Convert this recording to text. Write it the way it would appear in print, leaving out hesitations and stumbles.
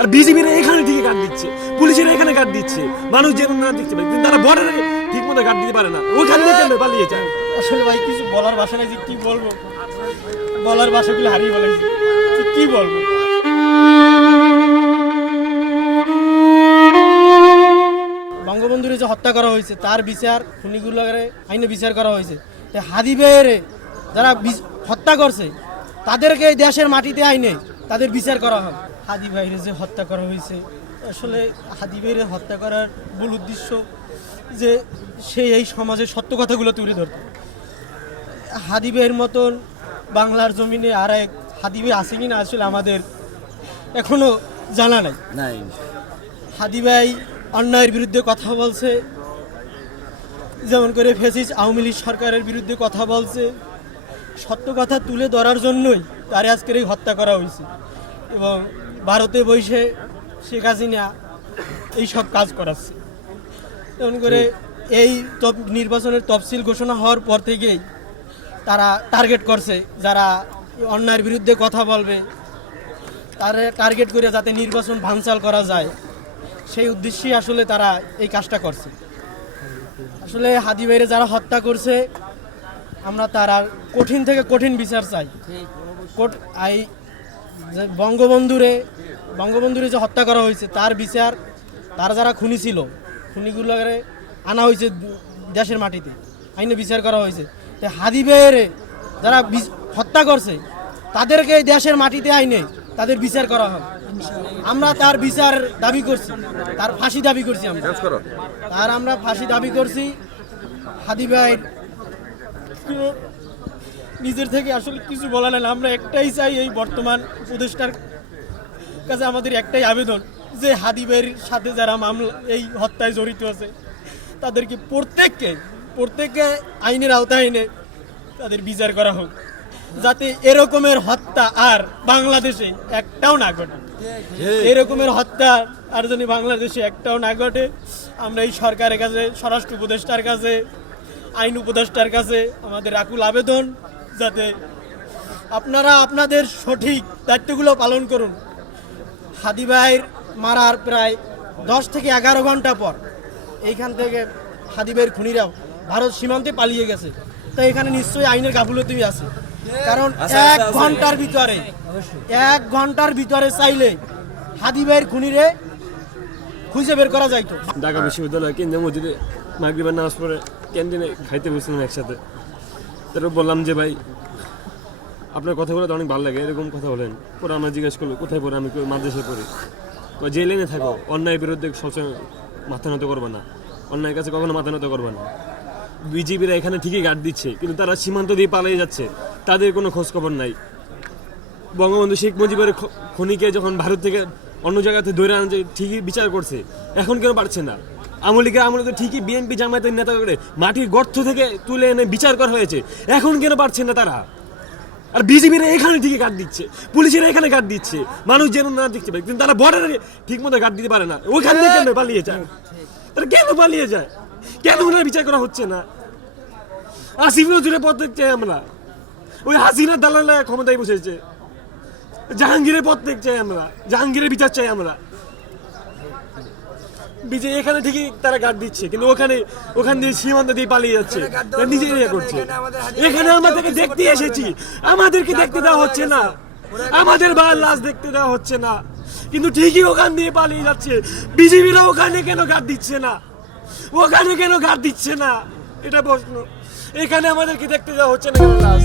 আর বিজিবিরা এখানে ঠিকই গার্ড দিচ্ছে, পুলিশেরা এখানে গার্ড দিচ্ছে, মানুষ যেন না দেখতে পারে, কিন্তু তারা বর্ডারে ঠিক মতো গার্ড দিতে পারে না, ওইখান থেকে কেন পালিয়ে যায়? আসলে ভাই কিছু বলার ভাষা নাই, যে কি বলবো, বলার ভাষাগুলো হারিয়ে ফেলেছি, কি বলবো। বঙ্গবন্ধুরে যে হত্যা করা হয়েছে তার বিচার, খুনিগুলোর আইনে বিচার করা হয়েছে। হাদি ভাইয়ের যারা হত্যা করছে তাদেরকে দেশের মাটিতে আইনে তাদের বিচার করা হয়। হাদি ভাইয়ের যে হত্যা করা হয়েছে, আসলে হাদি ভাইয়ের হত্যা করার মূল উদ্দেশ্য যে সে এই সমাজের সত্য কথাগুলো তুলে ধরত। হাদি ভাইয়ের মতন বাংলার জমিনে আর এক হাদি ভাই আছে কিনা আসলে আমাদের এখনো জানা নাই। হাদি ভাই অন্যায়ের বিরুদ্ধে কথা বলছে, যেমন করে ফ্যাসিস্ট আওয়ামী লীগ সরকারের বিরুদ্ধে কথা বলছে। সত্য কথা তুলে ধরার জন্যই তার আজকের এই হত্যা করা হয়েছে, এবং ভারতে বসে শেখ হাসিনা এইসব কাজ করাচ্ছে। যেমন করে এই নির্বাচনের তফসিল ঘোষণা হওয়ার পর থেকেই তারা টার্গেট করছে যারা অন্যায়ের বিরুদ্ধে কথা বলবে, তারা টার্গেট করে যাতে নির্বাচন ভাঙচাল করা যায়, সেই উদ্দেশ্যেই আসলে তারা এই কাজটা করছে। আসলে হাদি ভাইরে যারা হত্যা করছে, আমরা তার আর কঠিন থেকে কঠিন বিচার চাই। বঙ্গবন্ধুরে যে হত্যা করা হয়েছে তার বিচার, তার যারা খুনি ছিল, খুনিগুলোকে আনা হয়েছে দেশের মাটিতে, আইনে বিচার করা হয়েছে। হাদি ভাইয়ের যারা হত্যা করছে তাদেরকে দেশের মাটিতে আইনে তাদের বিচার করা হয়। আমরা তার বিচার দাবি করছি, তার ফাঁসি দাবি করছি, আমরা ফাঁসি দাবি করছি। হাদি ভাইয়ের নিজের থেকে আসলে কিছু বলা নেই, আমরা একটাই চাই, এই বর্তমান উপদেষ্টার কাছে আমাদের একটাই আবেদন যে হাদি ভাইয়ের সাথে যারা মামলা এই হত্যায় জড়িত আছে তাদেরকে প্রত্যেককে আইনের আওতায় এনে তাদের বিচার করা হোক, যাতে এরকমের হত্যা আর বাংলাদেশে একটাও না ঘটে। এরকমের হত্যা আর যেন বাংলাদেশে একটাও না ঘটে। আমরা এই সরকারের কাছে, স্বরাষ্ট্র উপদেষ্টার কাছে, আইন উপদেষ্টার কাছে আমাদের আকুল আবেদন, যাতে আপনারা আপনাদের সঠিক দায়িত্বগুলো পালন করুন। হাদি ভাইয়ের মারার প্রায় 10 থেকে 11 ঘন্টা পর এইখান থেকে হাদি ভাইয়ের খুনিরাও ভারত সীমান্তে পালিয়ে গেছে। তো এখানে নিশ্চয়ই আইনের গাফিলতি আছে, কারণ 1 ঘন্টার ভিতরে চাইলে হাদি ভাইয়ের খুনিরে খুঁজে বের করা যাইতো। ঢাকা বিশ্ববিদ্যালয় কেন্দ্রীয় মসজিদে মাগরিবের নামাজ পড়ে ক্যান্টিনে খাইতে বসছিলাম একসাথে। তারপর বললাম যে ভাই আপনার কথাগুলো তো অনেক ভালো লাগে, এরকম কথা বলেন। পরে আমরা জিজ্ঞেস করলো কোথায় পড়ে, আমি মাদ্রাসায় পড়ি। যে লেনে থাকো, অন্যায়ের বিরুদ্ধে সবসময় মাথা নত করবে না, অন্যায়ের কাছে কখনো মাথা নত করবে না। বিজেপিরা এখানে ঠিকই গার্ড দিচ্ছে, কিন্তু তারা সীমান্ত দিয়ে পালিয়ে যাচ্ছে, তাদের কোনো খোঁজ খবর নাই। বঙ্গবন্ধু শেখ মুজিবের খনিকে যখন ভারত থেকে অন্য জায়গাতে ধরে আনছে, ঠিকই বিচার করছে, এখন কেন পারছে না? আমলে তো ঠিকই বিএনপি জামায়াতের নেতা করে মাটির গর্ত থেকে তুলে এনে বিচার করা হয়েছে, এখন কেন পারছে না তারা? আর বিজিবিরা এখানে ঠিকই গার্ড দিচ্ছে, পুলিশেরা এখানে গার্ড দিচ্ছে, মানুষ যেন না দেখতে পারে, কিন্তু তারা বর্ডারে ঠিক মতো গার্ড দিতে পারে না, ওইখান থেকে কেন পালিয়ে যায়? তারা কেন পালিয়ে যায়? কেন ওনার বিচার করা হচ্ছে না? আসিফ নজরুলের পদ দেখতে চাই আমরা, ওই হাসিনার দালাল ক্ষমতায় বসেছে। জাহাঙ্গীরের পদ দেখতে চাই আমরা, জাহাঙ্গীরের বিচার চাই আমরা। বিজে এখানে ঠিকই তারা গার্ড দিচ্ছে, কিন্তু ওখান দিয়ে সীমান্ত দিয়ে পালিয়ে যাচ্ছে, নিজেই ইয়ে করছে। এখানে আমাদেরকে দেখতে এসেছি, আমাদেরকে দেখতে দেওয়া হচ্ছে না, আমাদের ভাইয়ের লাশ দেখতে দেওয়া হচ্ছে না, কিন্তু ঠিকই ওখান দিয়ে পালিয়ে যাচ্ছে। বিজেপিরা ওখানে কেন গার্ড দিচ্ছে না? ওখানে কেন গার্ড দিচ্ছে না? এটা প্রশ্ন। এখানে আমাদেরকে দেখতে দেওয়া হচ্ছে না লাশ।